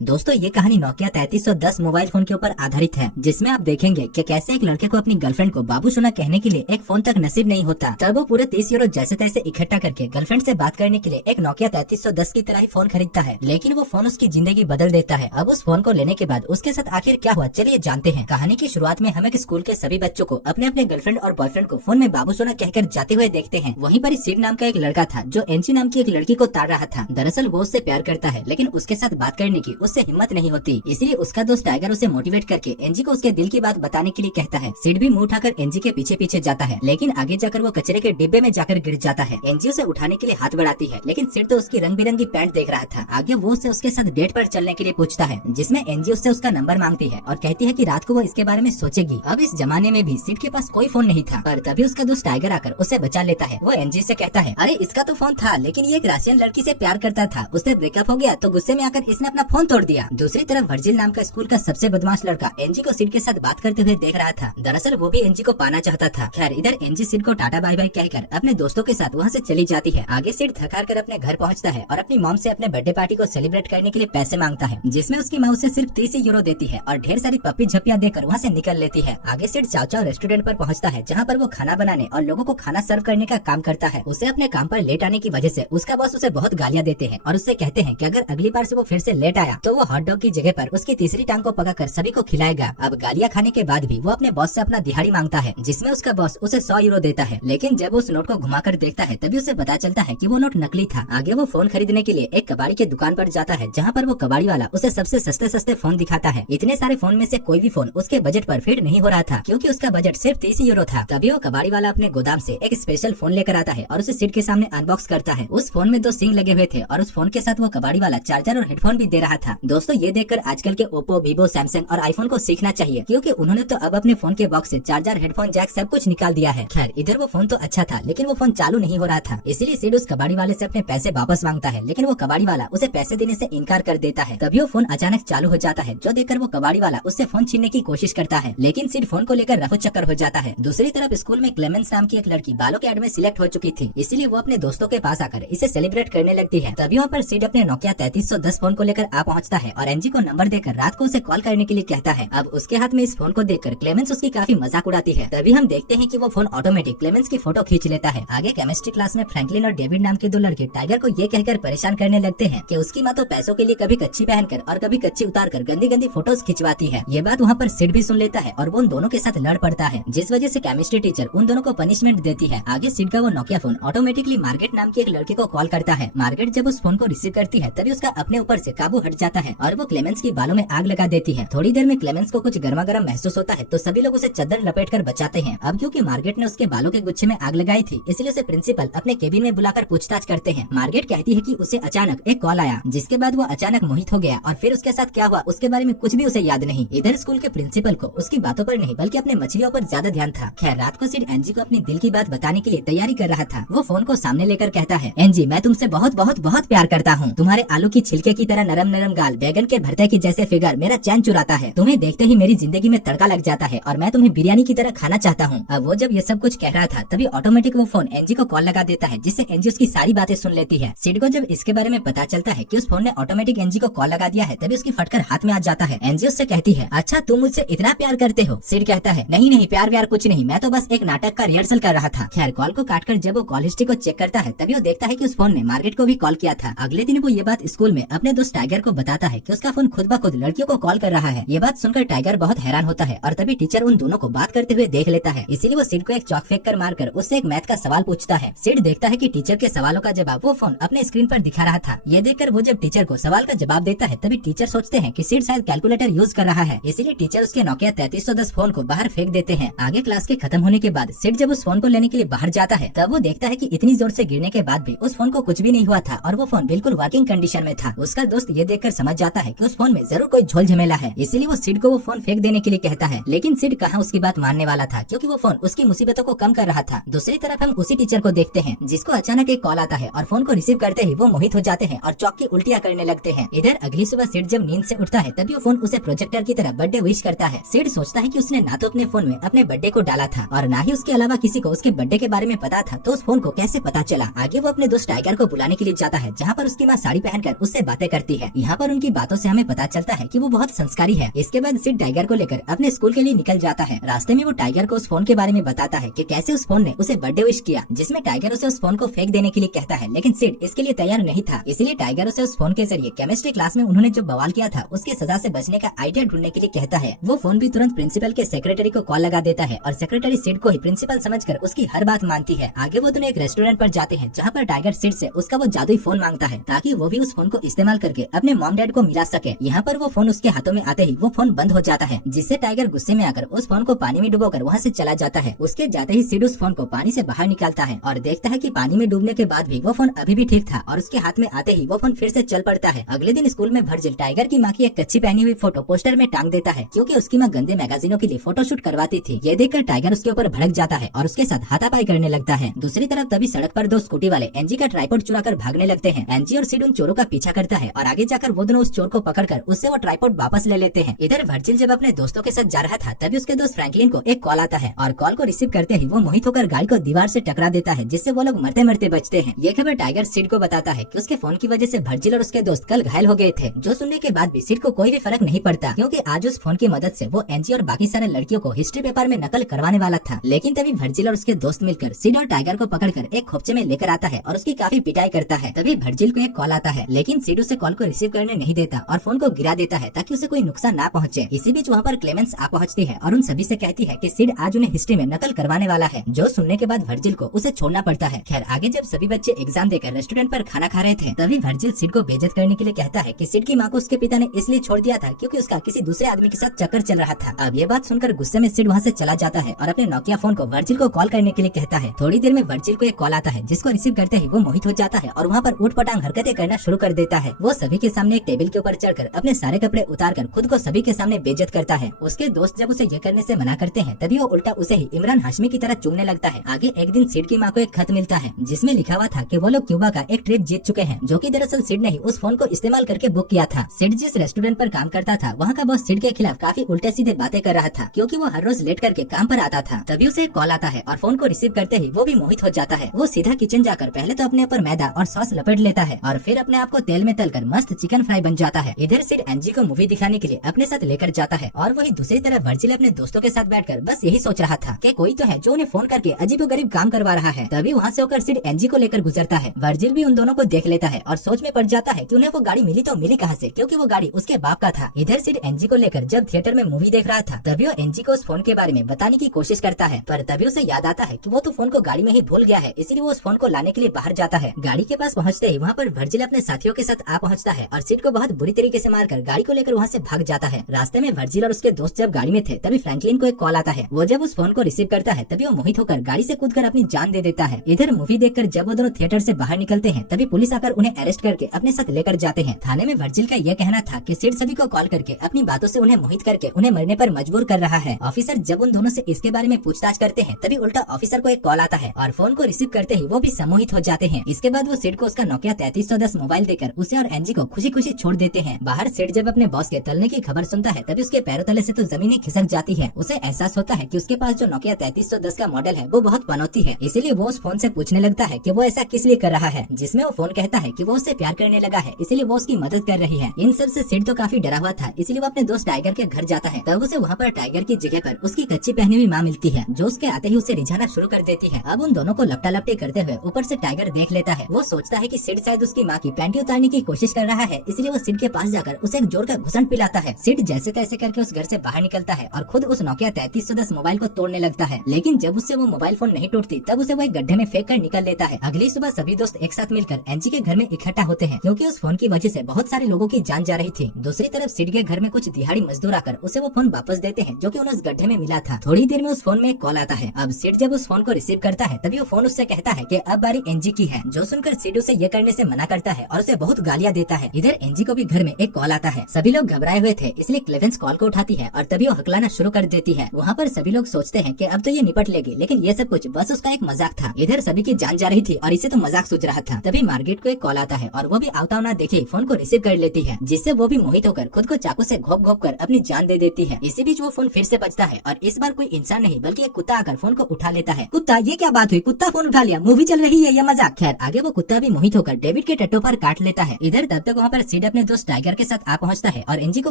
दोस्तों ये कहानी नोकिया 3310 मोबाइल फोन के ऊपर आधारित है, जिसमें आप देखेंगे कि कैसे एक लड़के को अपनी गर्लफ्रेंड को बाबू सोना कहने के लिए एक फोन तक नसीब नहीं होता, तब वो पूरे 30 यूरो जैसे तैसे इकट्ठा करके गर्लफ्रेंड से बात करने के लिए एक नोकिया 3310 की तरह ही फोन खरीदता है। लेकिन वो फोन उसकी जिंदगी बदल देता है। अब उस फोन को लेने के बाद उसके साथ आखिर क्या हुआ, चलिए जानते हैं। कहानी की शुरुआत में हम एक स्कूल के सभी बच्चों को अपने अपने गर्लफ्रेंड और बॉयफ्रेंड को फोन में बाबू सोना कहकर जाते हुए देखते हैं। वहीं पर सिड नाम का एक लड़का था जो एनजी नाम की एक लड़की को ताड़ रहा था। दरअसल वो उससे प्यार करता है, लेकिन उसके साथ बात करने की उससे हिम्मत नहीं होती। इसलिए उसका दोस्त टाइगर उसे मोटिवेट करके एनजी को उसके दिल की बात बताने के लिए कहता है। सिड भी मुंह उठाकर एनजी के पीछे पीछे जाता है, लेकिन आगे जाकर वो कचरे के डिब्बे में जाकर गिर जाता है। एनजी उसे उठाने के लिए हाथ बढ़ाती है, लेकिन सिड तो उसकी रंग बिरंगी पैंट देख रहा था। आगे वो उसके साथ डेट पर चलने के लिए पूछता है, जिसमें एनजी उससे उसका नंबर मांगती है और कहती है कि रात को वो इसके बारे में सोचेगी। अब इस जमाने में भी सिड के पास कोई फोन नहीं था, पर तभी उसका दोस्त टाइगर आकर उसे बचा लेता है। वो एनजी से कहता है, अरे इसका तो फोन था, लेकिन ये एक रशियन लड़की से प्यार करता था, उससे ब्रेकअप हो गया तो गुस्से में आकर इसने अपना फोन तोड़ दिया। दूसरी तरफ वर्जिल नाम का स्कूल का सबसे बदमाश लड़का एनजी को सिड के साथ बात करते हुए देख रहा था। दरअसल वो भी एनजी को पाना चाहता था। खैर इधर एनजी सिड को टाटा बाय बाय कहकर अपने दोस्तों के साथ वहाँ से चली जाती है। आगे सिड थक कर अपने घर पहुँचता है और अपनी मॉम से अपने बर्थडे पार्टी को सेलिब्रेट करने के लिए पैसे मांगता है, जिसमें उसकी माँ उसे सिर्फ 30 यूरो देती है और ढेर सारी पप्पी झप्पियाँ देकर वहाँ से निकल लेती है। आगे सिड चाव चाव रेस्टोरेंट पर पहुँचता है, जहाँ पर वो खाना बनाने और लोगों को खाना सर्व करने का काम करता है। उसे अपने काम पर लेट आने की वजह से उसका बॉस उसे बहुत गालियाँ देते हैं और उससे कहते हैं कि अगर अगली बार से वो फिर से लेट आया तो वो हॉट डॉग की जगह पर उसकी तीसरी टांग को पकाकर सभी को खिलाएगा। अब गालियाँ खाने के बाद भी वो अपने बॉस से अपना दिहाड़ी मांगता है, जिसमें उसका बॉस उसे 100 यूरो देता है। लेकिन जब उस नोट को घुमाकर देखता है तभी उसे पता चलता है कि वो नोट नकली था। आगे वो फोन खरीदने के लिए एक कबाड़ी के दुकान पर जाता है, जहाँ पर वो कबाड़ी वाला उसे सबसे सस्ते सस्ते फोन दिखाता है। इतने सारे फोन में से कोई भी फोन उसके बजट पर फिट नहीं हो रहा था, क्योंकि उसका बजट सिर्फ 30 यूरो था। तभी वो कबाड़ी वाला अपने गोदाम से एक स्पेशल फोन लेकर आता है और उसे सिड के सामने अनबॉक्स करता है। उस फोन में 2 सिंग लगे हुए थे और उस फोन के साथ वो कबाड़ी वाला चार्जर और हेडफोन भी दे रहा था। दोस्तों ये देखकर आजकल के ओप्पो, वीवो, सैमसंग और आईफोन को सीखना चाहिए, क्योंकि उन्होंने तो अब अपने फोन के बॉक्स से चार्जर, हेडफोन जैक सब कुछ निकाल दिया है। खैर इधर वो फोन तो अच्छा था, लेकिन वो फोन चालू नहीं हो रहा था। इसीलिए सिड उस कबाड़ी वाले से अपने पैसे वापस मांगता है, लेकिन वो कबाड़ी वाला उसे पैसे देने से इनकार कर देता है। तभी वो फोन अचानक चालू हो जाता है, जो देखकर वो कबाड़ी वाला उससे फोन छीनने की कोशिश करता है, लेकिन सिड फोन को लेकर रफू चक्कर हो जाता है। दूसरी तरफ स्कूल में क्लेमेंस नाम की एक लड़की बालों के एड में सिलेक्ट हो चुकी थी, इसीलिए वो अपने दोस्तों के पास आकर इसे सेलिब्रेट करने लगती है। तभी वहाँ पर सिड अपने नोकिया 3310 फोन को लेकर आ पहुँचता है और एनजी को नंबर देकर रात को उसे कॉल करने के लिए कहता है। अब उसके हाथ में इस फोन को देखकर क्लेमेंस उसकी काफी मजाक उड़ाती है। तभी हम देखते हैं कि वो फोन ऑटोमेटिक क्लेमेंस की फोटो खींच लेता है। आगे केमिस्ट्री क्लास में फ्रैंकलिन और डेविड नाम के 2 लड़के टाइगर को ये कहकर परेशान करने लगते हैं कि उसकी माँ तो पैसों के लिए कभी कच्ची पहनकर और कभी कच्ची उतारकर गंदी गंदी फोटोज खिंचवाती है। ये बात वहाँ पर सिड भी सुन लेता है और वो उन दोनों के साथ लड़ पड़ता है, जिस वजह से केमिस्ट्री टीचर उन दोनों को पनिशमेंट देती है। आगे सिड का वो नोकिया फोन ऑटोमेटिकली मार्गरेट नाम की एक लड़की को कॉल करता है। मार्गरेट जब उस फोन को रिसीव करती है तभी उसका अपने ऊपर से काबू हट जाता है और वो क्लेमेंस की बालों में आग लगा देती है। थोड़ी देर में क्लेमेंस को कुछ गर्मा गर्म महसूस होता है तो सभी लोग उसे चादर लपेट कर बचाते हैं। अब क्योंकि मार्गरेट ने उसके बालों के गुच्छे में आग लगाई थी, इसलिए उसे प्रिंसिपल अपने केबिन में बुलाकर पूछताछ करते हैं। मार्गरेट कहती है कि उसे अचानक एक कॉल आया, जिसके बाद वो अचानक मोहित हो गया और फिर उसके साथ क्या हुआ उसके बारे में कुछ भी उसे याद नहीं। इधर स्कूल के प्रिंसिपल को उसकी बातों पर नहीं बल्कि अपने मछलियों पर ज्यादा ध्यान था। खैर रात को सिड एनजी को अपनी दिल की बात बताने के लिए तैयारी कर रहा था। वो फोन को सामने लेकर कहता है, एनजी मैं तुमसे बहुत बहुत बहुत प्यार करता हूँ। तुम्हारे आलू की छिलके की तरह नरम नरम गाल, बैगन के भरते की जैसे फिगर मेरा चैन चुराता है। तुम्हें देखते ही मेरी जिंदगी में तड़का लग जाता है और मैं तुम्हें बिरयानी की तरह खाना चाहता हूँ। अब वो जब ये सब कुछ कह रहा था तभी ऑटोमेटिक वो फोन एनजी को कॉल लगा देता है, जिससे एनजी उसकी सारी बातें सुन लेती है। सिड को जब इसके बारे में पता चलता है कि उस फोन ने ऑटोमेटिक एनजी को कॉल लगा दिया है तभी उसकी फटकर हाथ में आ जाता है। एनजी उससे कहती है, अच्छा तुम मुझसे इतना प्यार करते हो? सिड कहता है, नहीं नहीं प्यार व्यार कुछ नहीं, मैं तो बस एक नाटक का रिहर्सल कर रहा था। खैर कॉल को काटकर जब वो कॉल हिस्ट्री को चेक करता है तभी वो देखता है कि उस फोन ने मार्गरेट को भी कॉल किया था। अगले दिन वो ये बात स्कूल में अपने दोस्त टाइगर को बताता है कि उसका फोन खुद ब खुद लड़कियों को कॉल कर रहा है। ये बात सुनकर टाइगर बहुत हैरान होता है और तभी टीचर उन दोनों को बात करते हुए देख लेता है। इसीलिए वो सिड को एक चौक फेंक कर मारकर उससे एक मैथ का सवाल पूछता है। सिड देखता है कि टीचर के सवालों का जवाब वो फोन अपने स्क्रीन पर दिखा रहा था। ये देखकर वो जब टीचर को सवाल का जवाब देता है तभी टीचर सोचते हैं कि सिड शायद कैलकुलेटर यूज कर रहा है, इसीलिए टीचर उसके नोकिया 3310 फोन को बाहर फेंक देते हैं। आगे क्लास के खत्म होने के बाद सिड जब उस फोन को लेने के लिए बाहर जाता है तब वो देखता है कि इतनी जोर से गिरने के बाद भी उस फोन को कुछ भी नहीं हुआ था और वो फोन बिल्कुल वर्किंग कंडीशन में था। उसका दोस्त ये देखकर समझ जाता है कि उस फोन में जरूर कोई झोल झमेला है, इसीलिए वो सिड को वो फोन फेंक देने के लिए कहता है। लेकिन सिड कहाँ उसकी बात मानने वाला था, क्योंकि वो फोन उसकी मुसीबतों को कम कर रहा था। दूसरी तरफ हम उसी टीचर को देखते हैं जिसको अचानक एक कॉल आता है और फोन को रिसीव करते ही वो मोहित हो जाते हैं और चौक की उल्टियां करने लगते हैं। इधर अगली सुबह सिड जब नींद से उठता है तभी वो फोन उसे प्रोजेक्टर की तरह बर्थडे विश करता है। सिड सोचता है कि उसने ना तो अपने फोन में अपने बर्थडे को डाला था और ना ही उसके अलावा किसी को उसके बर्थडे के बारे में पता था, तो उस फोन को कैसे पता चला। आगे वो अपने दोस्त टाइगर को बुलाने के लिए जाता है, जहाँ पर उसकी माँ साड़ी पहनकर उससे बातें करती है। यहाँ पर पर उनकी बातों से हमें पता चलता है कि वो बहुत संस्कारी है। इसके बाद सिड टाइगर को लेकर अपने स्कूल के लिए निकल जाता है। रास्ते में वो टाइगर को उस फोन के बारे में बताता है कि कैसे उस फोन ने उसे बर्थडे विश किया, जिसमें टाइगर उसे उस फोन को फेंक देने के लिए कहता है, लेकिन सिड इसके लिए तैयार नहीं था। इसलिए टाइगर उसे उस फोन के जरिए केमिस्ट्री क्लास में उन्होंने जो बवाल किया था उसकी सजा से बचने का आइडिया ढूंढने के लिए कहता है। वो फोन भी तुरंत प्रिंसिपल के सेक्रेटरी को कॉल लगा देता है और सेक्रेटरी सिड को ही प्रिंसिपल समझकर उसकी हर बात मानती है। आगे वो दोनों एक रेस्टोरेंट पर जाते हैं जहाँ पर टाइगर सिड से उसका वो जादुई फोन मांगता है ताकि वो भी उस फोन को इस्तेमाल करके अपने मॉम डैड को मिला सके। यहाँ पर वो फोन उसके हाथों में आते ही वो फोन बंद हो जाता है, जिससे टाइगर गुस्से में आकर उस फोन को पानी में डुबोकर वहाँ से चला जाता है। उसके जाते ही सिड उस फोन को पानी से बाहर निकालता है और देखता है कि पानी में डूबने के बाद भी वो फोन अभी भी ठीक था और उसके हाथ में आते ही वो फोन फिर से चल पड़ता है। अगले दिन स्कूल में वर्जिल टाइगर की माँ की एक कच्ची पहनी हुई फोटो पोस्टर में टांग देता है, क्योंकि उसकी माँ गंदे मैगजीनों के लिए फोटोशूट करवाती थी। ये देखकर टाइगर उसके ऊपर भड़क जाता है और उसके साथ हाथापाई करने लगता है। दूसरी तरफ तभी सड़क पर दो स्कूटी वाले एनजी का ट्राइपॉड चुराकर भागने लगते हैं। एनजी और सिड उन चोरों का पीछा करता है और आगे जाकर वो दोनों उस चोर को पकड़कर उससे वो ट्राइपॉड वापस ले लेते हैं। इधर वर्जिल जब अपने दोस्तों के साथ जा रहा था तभी उसके दोस्त फ्रैंकलिन को एक कॉल आता है और कॉल को रिसीव करते ही वो मोहित होकर गाड़ी को दीवार से टकरा देता है, जिससे वो लोग मरते मरते बचते हैं। ये खबर टाइगर सिड को बताता है कि उसके फोन की वजह से वर्जिल और उसके दोस्त कल घायल हो गए थे, जो सुनने के बाद भी सिड को कोई भी फर्क नहीं पड़ता, क्योंकि आज उस फोन की मदद से वो एनजी और बाकी सारे लड़कियों को हिस्ट्री पेपर में नकल करवाने वाला था। लेकिन तभी वर्जिल और उसके दोस्त मिलकर सिड और टाइगर को पकड़कर एक खोपचे में लेकर आता है और उसकी काफी पिटाई करता है। तभी वर्जिल को एक कॉल आता है, लेकिन सिड उसे कॉल को रिसीव करने नहीं देता और फोन को गिरा देता है ताकि उसे कोई नुकसान ना पहुंचे। इसी बीच वहाँ पर क्लेमेंस आ पहुंचती है और उन सभी से कहती है कि सिड आज उन्हें हिस्ट्री में नकल करवाने वाला है, जो सुनने के बाद वर्जिल को उसे छोड़ना पड़ता है। खैर आगे जब सभी बच्चे एग्जाम देकर रेस्टोरेंट पर खाना खा रहे थे तभी वर्जिल सिड को बेइज्जत करने के लिए कहता है कि सिड की माँ को उसके पिता ने इसलिए छोड़ दिया था क्योंकि उसका किसी दूसरे आदमी के साथ चक्कर चल रहा था। अब ये बात सुनकर गुस्से में सिड वहाँ से चला जाता है और अपने नोकिया फोन को वर्जिल को कॉल करने के लिए कहता है। थोड़ी देर में वर्जिल को एक कॉल आता है, जिसको रिसीव करते ही वो मोहित हो जाता है और वहाँ पर ऊटपटांग हरकतें करना शुरू कर देता है। वो सभी के सामने एक टेबल के ऊपर चढ़कर अपने सारे कपड़े उतारकर खुद को सभी के सामने बेइज्जत करता है। उसके दोस्त जब उसे ये करने से मना करते हैं तभी वो उल्टा उसे ही इमरान हाशमी की तरह चूमने लगता है। आगे एक दिन सिड की माँ को एक खत मिलता है जिसमें लिखा हुआ था कि वो लोग क्यूबा का एक ट्रिप जीत चुके हैं, जो कि दरअसल सिड ने ही उस फोन को इस्तेमाल करके बुक किया था। सिड जिस रेस्टोरेंट पर काम करता था वहाँ का बॉस सिड के खिलाफ काफी उल्टे सीधे बातें कर रहा था, क्योंकि वो हर रोज लेट करके काम पर आता था। तभी उसे कॉल आता है और फोन को रिसीव करते ही वो भी मोहित हो जाता है। वो सीधा किचन जाकर पहले तो अपने ऊपर मैदा और सॉस लपेट लेता है और फिर अपने आप को तेल में तलकर मस्त चिकन फ्राई बन जाता है। इधर सिड एनजी को मूवी दिखाने के लिए अपने साथ लेकर जाता है और वही दूसरी तरफ वर्जिल अपने दोस्तों के साथ बैठकर बस यही सोच रहा था कि कोई तो है जो उन्हें फोन करके अजीबोगरीब काम करवा रहा है। तभी वहाँ से होकर सिड एनजी को लेकर गुजरता है। वर्जिल भी उन दोनों को देख लेता है और सोच में पड़ जाता है कि उन्हें वो गाड़ी मिली तो मिली कहाँ से, क्योंकि वो गाड़ी उसके बाप का था। इधर सिड एनजी को लेकर जब थिएटर में मूवी देख रहा था तभी वो एनजी को उस फोन के बारे में बताने की कोशिश करता है, पर तभी उसे याद आता है कि वो तो फोन को गाड़ी में ही भूल गया है, इसीलिए वो उस फोन को लाने के लिए बाहर जाता है। गाड़ी के पास पहुँचते ही वहाँ पर वर्जिल अपने साथियों के साथ आ पहुँचता है और सिड को बहुत बुरी तरीके से मारकर गाड़ी को लेकर वहाँ से भाग जाता है। रास्ते में वर्जिल और उसके दोस्त जब गाड़ी में थे तभी फ्रैंकलिन को एक कॉल आता है। वो जब उस फोन को रिसीव करता है तभी वो मोहित होकर गाड़ी से कूदकर अपनी जान दे देता है। इधर मूवी देखकर जब वो दोनों थिएटर से बाहर निकलते हैं तभी पुलिस आकर उन्हें अरेस्ट करके अपने साथ लेकर जाते हैं। थाने में वर्जिल का यह कहना था कि सिड सभी को कॉल करके अपनी बातों से उन्हें मोहित करके उन्हें मरने पर मजबूर कर रहा है। ऑफिसर जब उन दोनों से इसके बारे में पूछताछ करते हैं तभी उल्टा ऑफिसर को एक कॉल आता है और फोन को रिसीव करते ही वो भी सम्मोहित हो जाते हैं। इसके बाद वो सिड को उसका नोकिया 3310 मोबाइल देकर उसे और एनजी को खुशी खुशी छोड़ देते हैं। बाहर सिड जब अपने बॉस के तलने की खबर सुनता है तभी उसके पैरों तले से तो जमीन ही खिसक जाती है। उसे एहसास होता है कि उसके पास जो नोकिया 3310 का मॉडल है वो बहुत पनौती है, इसीलिए वो उस फोन से पूछने लगता है कि वो ऐसा किस लिए कर रहा है, जिसमें वो फोन कहता है कि वो उससे प्यार करने लगा है, इसीलिए वो उसकी मदद कर रही है। इन सब से सिड तो काफी डरा हुआ था, इसीलिए वो अपने दोस्त टाइगर के घर जाता है। तब उसे वहाँ पर टाइगर की जगह पर उसकी कच्ची पहनी हुई माँ मिलती है, जो उसके आते ही उसे रिझाना शुरू कर देती है। अब उन दोनों को लपटा लपटी करते हुए ऊपर से टाइगर देख लेता है। वो सोचता है कि सिड शायद उसकी माँ की पैंटी उतारने की कोशिश कर रहा है, इसलिए वो सिड के पास जाकर उसे एक जोर का घुसन पिलाता है। सिड जैसे तैसे करके उस घर से बाहर निकलता है और खुद उस नोकिया 3310 मोबाइल को तोड़ने लगता है, लेकिन जब उससे वो मोबाइल फोन नहीं टूटती तब उसे वो एक गड्ढे में फेंक कर निकल लेता है। अगली सुबह सभी दोस्त एक साथ मिलकर एनजी के घर में इकट्ठा होते हैं, क्योंकि उस फोन की वजह से बहुत सारे लोगों की जान जा रही थी। दूसरी तरफ सिड के घर में कुछ दिहाड़ी मजदूर आकर उसे वो फोन वापस देते हैं जो कि उन्हें उस गड्ढे में मिला था। थोड़ी देर में उस फोन में एक कॉल आता है। अब सिड जब उस फोन को रिसीव करता है तभी वो फोन उससे कहता है कि अब बारी एनजी की है, जो सुनकर सिड उसे ये करने से मना करता है और उसे बहुत गालियां देता है। इधर एनजी को भी घर में एक कॉल आता है। सभी लोग घबराए हुए थे, इसलिए क्लेवेंस कॉल को उठाती है और तभी वो हकलाना शुरू कर देती है। वहाँ पर सभी लोग सोचते हैं कि अब तो ये निपट लेगी, लेकिन ये सब कुछ बस उसका एक मजाक था। इधर सभी की जान जा रही थी और इसे तो मजाक सोच रहा था। तभी मार्गरेट को एक कॉल आता है और वो भी आवता ना देखे फोन को रिसीव कर लेती है, जिससे वो भी मोहित होकर खुद को चाकू से घोप घोप कर अपनी जान दे देती है। इसी बीच वो फोन फिर से बजता है और इस बार कोई इंसान नहीं बल्कि एक कुत्ता आकर फोन को उठा लेता है। कुत्ता, ये क्या बात हुई? कुत्ता फोन उठा लिया? मूवी चल रही है या मजाक? खैर आगे वो कुत्ता भी मोहित होकर डेविड के टट्टों पर काट लेता है। इधर तब तक वहाँ पर सिड अपने दोस्त टाइगर के साथ आ पहुंचता है और एनजी को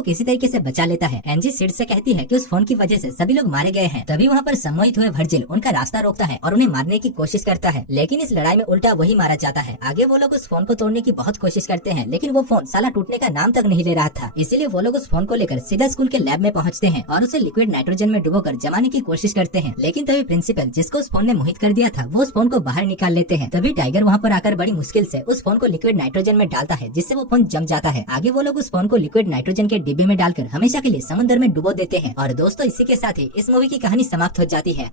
किसी तरीके से बचा लेता है। एनजी सिड से कहती है कि उस फोन की वजह से सभी लोग मारे गए हैं। तभी वहाँ पर सम्मोहित हुए वर्जिल उनका रास्ता रोकता है और उन्हें मारने की कोशिश करता है, लेकिन इस लड़ाई में उल्टा वही मारा जाता है। आगे वो लोग उस फोन को तोड़ने की बहुत कोशिश करते हैं, लेकिन वो फोन साला टूटने का नाम तक नहीं ले रहा था। इसीलिए वो लोग उस फोन को लेकर सीधा स्कूल के लैब में पहुंचते हैं और उसे लिक्विड नाइट्रोजन में डुबोकर जमाने की कोशिश करते हैं। लेकिन तभी प्रिंसिपल, जिसको उस फोन ने मोहित कर दिया था, वो उस फोन को बाहर निकाल लेते हैं। तभी टाइगर वहाँ पर आकर बड़ी मुश्किल से उस फोन को लिक्विड नाइट्रोजन में डालता है, जिससे वो फोन जम जाता है। आगे वो लोग उस फोन को लिक्विड नाइट्रोजन के डिब्बे में डालकर हमेशा के लिए समुद्र में डुबो देते हैं। और दोस्तों, इसी के साथ ही इस मूवी की कहानी समाप्त हो जाती है।